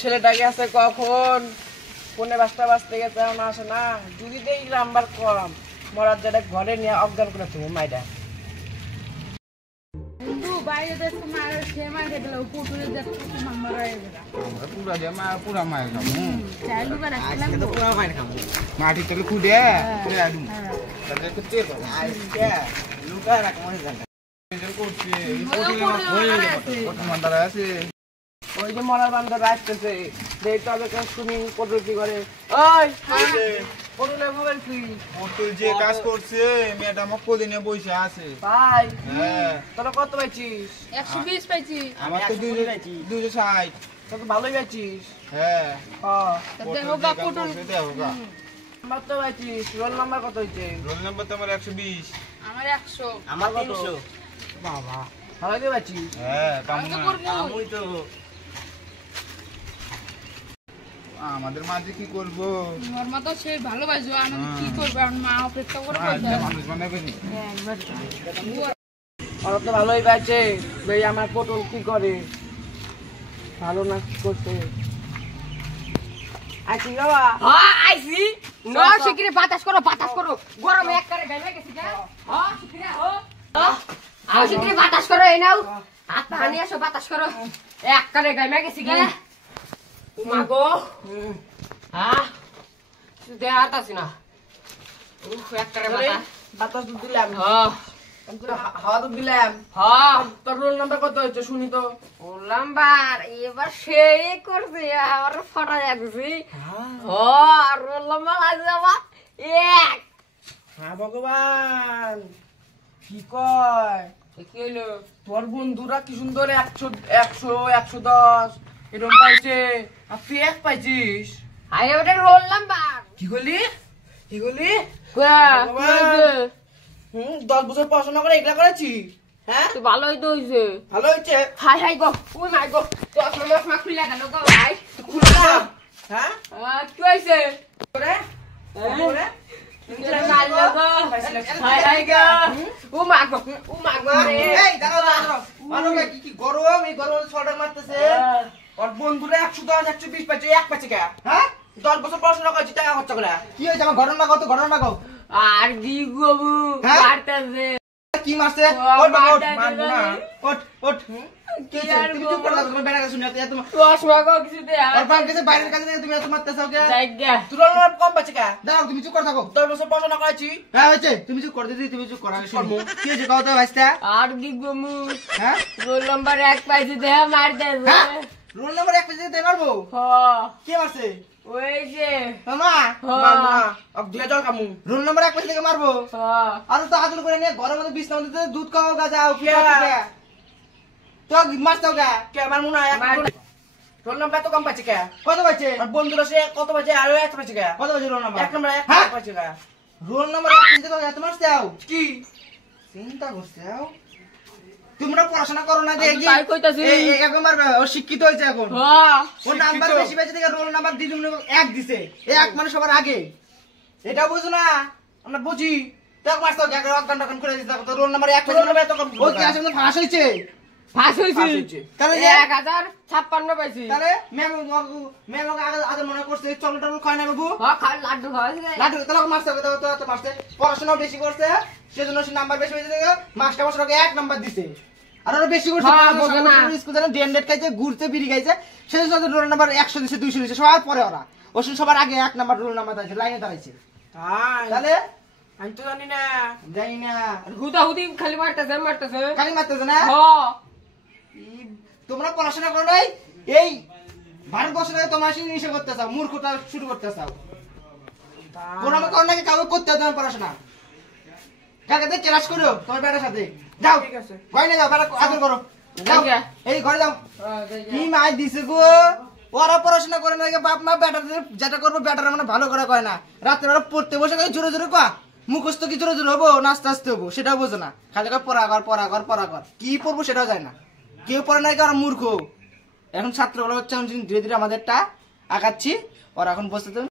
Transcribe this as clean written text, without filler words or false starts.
ছেলেটা গেছে কখন? ফোনে বাজতে গেছে, এখন আসে না। যদি দেই নাম্বার কম, মরার যেটা ঘরে নিয়ে অজ্ঞান করে তুমি মাইডা। মাটি তলে খুঁড়ে আছে। ওই যে মরার বান্ধব আসতেছে, দেই তবে শুনি পটল কি করে। ওই পটলে বলছি পটল যে কাজ করছে মেয়েটা আমার কোলে নিয়ে বসে আছে ভাই। হ্যাঁ তোরা কত পাইছিস? 120 পাইছি। আমার তো 260। তোর তো ভালোই পাইছিস। হ্যাঁ দেখো গা পটল। নাম্বার তো পাইছিস। রোল নাম্বার কত হয়েছে? রোল নাম্বার তো আমার 120। আমার 100। আমার 300। বাবা ভালোই তো পাইছিস। হ্যাঁ আমি তো করব। আমি তো আমাদের মাঝে কি করবো? নরমা তো সে ভালোবাসো, আমি কি করব? আমার মা অপেক্ষা করে বসে। মানুষ বানাবে নি। ওরা তো ভালোই পাইছে। ভাই আমার পটল কি করে? ভালো না কি করছে? আইছি বাবা। হ্যাঁ আইছি। ন শিগগিরই বাতাস করো। গরমে এক করে গাইমে গেছি গা। হ্যাঁ শিগগিরই আও শিগগিরই বাতাস করো, এই নাও। হাত পা নিয়ে এসো, বাতাস করো। এক করে গাইমে গেছি গা। মাগো হ্যাঁ দে আতাছি না। এক করে বাতাস। বাতাস তো দিলাম, হ্যাঁ হাওয়া তো দিলাম। হ্যাঁ তোর রোল নাম্বার কত হয়েছে শুনি তো? নাম্বার এবার সেই করছে, আমার ফটা যাচ্ছি। রোল নাম্বার আছে আমার 1। হ্যাঁ ভগবান, কি কয়? কি হইলো? তোর বন্ধুরা কি সুন্দর 100 110 এরকম পাইছে, আর তুই 1 পাইছিস। আরে ওটা রোল নাম্বার। কি করলি? কি করলি? ভগবান 10 বছর পড়াশোনা করে এগুলা করেছি? হ্যাঁ তুই ভালোই তো হইছে। ভালো হয়েছে। হাই হাই গো, ওই মাই গো, তো আপনার মা খুলে গেল গো ভাই। খুললাম। হ্যাঁ কি হইছে? করে করে মারলো গো। হাই হাই গো, ও মা গো রে। এই দাঁড়াও দাঁড়াও, ভালো ভাই কি গরম, এই গরমে ছড়া মারতেছে। ওর বন্ধুরা 110 120 পাইছে, 1 পাইছে কে? হ্যাঁ 10 বছর পড়াশোনা করেছি, টাকা খরচ করে। কি হয়েছে? আমার ঘটনা কত, ঘটনা কও। আর দি গবু হ্যাঁ? কাটতেছে। কি মারছে? ওঠ মারবো না। ওঠ কি হয়েছে? তুমি চুপ করে থাকো, তোমার বেটা শুনে এত চশমা গো কিছু দে। ওর বাপ কাছে বাইরের কাছে তুমি এত মারতেছো কে? জায়গা তোর নাম কম পাইছে কে? দাঁড়াও, তুমি চুপ করে থাকো। 10 বছর পড়াশোনা করেছি। হ্যাঁ হয়েছে, তুমি চুপ করে দিদি, তুমি চুপ করো, আমি শুনবো। কি হয়েছে কও তো ভাইস্তা? আর দি গমু হ্যাঁ রোল নাম্বার 1 পাইছে, দে মার দে। হ্যাঁ রোল নাম্বার 1 পেজে দিতে পারবো? হ্যাঁ কে মারছে? ওই যে মামা মামা अब दिया जाओ কামু। রোল নাম্বার 1 পেজে থেকে মারবো? হ্যাঁ আর তো আদর করে নিয়ে ঘরের মধ্যে বিছনা মধ্যে দুধ খাওয়া গা যাও। কি তো মারছাও গা কে? আমার মনে হয় রোল নাম্বার তো কম পাইছে কে? কত পাইছে? আর বন্ধুরা সে কত পাইছে? আর 1 পাইছে কে? কত পাইছে রোল নাম্বার? 1 নাম্বার 1 পাইছে কে? রোল নাম্বার 1 পেজে তো এত মারছাও কি চিন্তা করছাও? তোমরা পড়াশোনা করো না দেখি তাই কইতাছি। এখন মারবে, ও শিক্ষিত হয়েছে এখন। হ্যাঁ ও নাম্বার বেশি পেয়েছে দেখে রোল নাম্বার দিদি 1 দিছে। 1 মানে সবার আগে। এটা বুঝো না? আমরা বুঝি। তাক মারছো কে? অজ্ঞান টজ্ঞান করে দিছ। তো রোল নাম্বার 1 পেয়েছে, এত কম। ও কি আসলে ফাঁস হইছে? ফাঁস হইছে। তাহলে 1056 পাইছি। তাহলে ম্যাম আগে মনে করছে চকলেট টকলেট খায় না বাবু। হ্যাঁ লাড্ডু খাওয়াইছে। লাড্ডু তাহলে মারছে তো মারছে। পড়াশোনা বেশি করছে সেজন্য সে নাম্বার বেশি হয়েছে দেখে মাস্টার মাস্টারকে 1 নাম্বার দিছে। আর ওরা বেশি করছে, স্কুল জানে ডেন্ডেট খাইছে, ঘুরতে বিড়ি খাইছে, সেজন্য রোল নাম্বার 100 দিছে 200 দিছে সবার পরে। ওরা ওষুধ সবার আগে 1 নাম্বার রোল নাম্বার দাঁড়াইছে, লাইনে দাঁড়াইছে। তাহলে আমি তো জানি না হুদা হুদি খালি মারতেছে খালি মারতেছে না। হ্যাঁ তোমরা পড়াশোনা করো নাই, এই ভারতবর্ষে তোমরা নিষেধ করতে চাও, মূর্খতা শুরু করতে চাও। কোনো কারণ নাকি কাউকে করতে হবে পড়াশোনা। কাকে ক্লাস করো তোমার বেটার সাথে যাও, ঠিক আছে ঘরে যাও, বেটা আদর করো, যাও এই ঘরে যাও। কি মাই দিছে গো, ওরা পড়াশোনা করে না, বাপ মা বেটার যেটা করবো বেটার মানে ভালো করে কয় না। রাত্রে বেলা পড়তে বসে জোরে জোরে কয়া, মুখস্থ কি জোরে জোরে হবো না আস্তে আস্তে হবো সেটাও বোঝো না। খালি পড়া কর কি পড়বো সেটাও যায় না। কেউ পড়ে না, ওরা মূর্খ। এখন ছাত্রগুলো হচ্ছে ধীরে ধীরে আমাদেরটা আগাচ্ছি, ওরা এখন বসতে